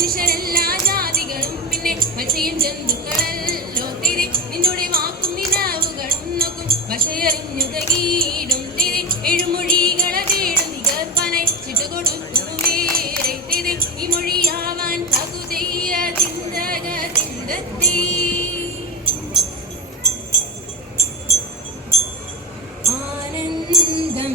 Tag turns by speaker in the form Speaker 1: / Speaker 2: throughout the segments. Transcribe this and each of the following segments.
Speaker 1: മനുഷ്യരെല്ലാ ജാതികളും പിന്നെ മത്സ്യം ജന്തുക്കളല്ലോ. തിരി നിന്നുടെ വാക്കും നിലവുകളും നോക്കും. വശയറിഞ്ഞു തകീടും തിരി എഴുമൊഴികളെ തേടും നികർപ്പനെ ചിട്ടുകൊടുത്തു വേറെ തിരി. ഈ മൊഴിയാവാൻ തകുതയ്യ ചിന്തക ചിന്തത്തി. ആനന്ദം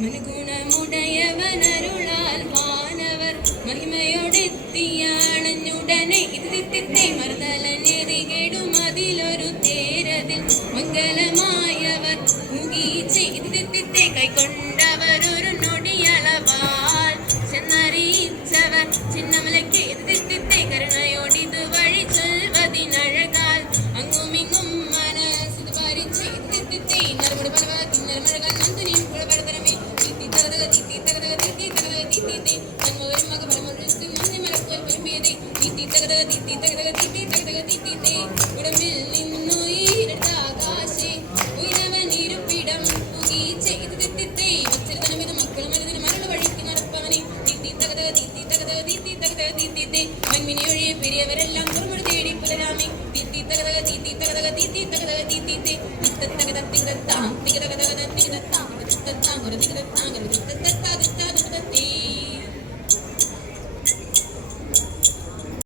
Speaker 1: മനുഗുണമുടയവനരുളാൽ മാനവർ മഹിമയോടെത്തിയാണഞ്ഞുടനെ ഇത് ഒഴിയെ പെരിയവരെല്ലാം തേടി പുലരാമി. തീത്തി തകതക തീത്തി തകതക തീത്തി തകതക തിത്തി തേ തിത്തത്തകത തികതത്താം ഒരു തികതത്താം ഒരു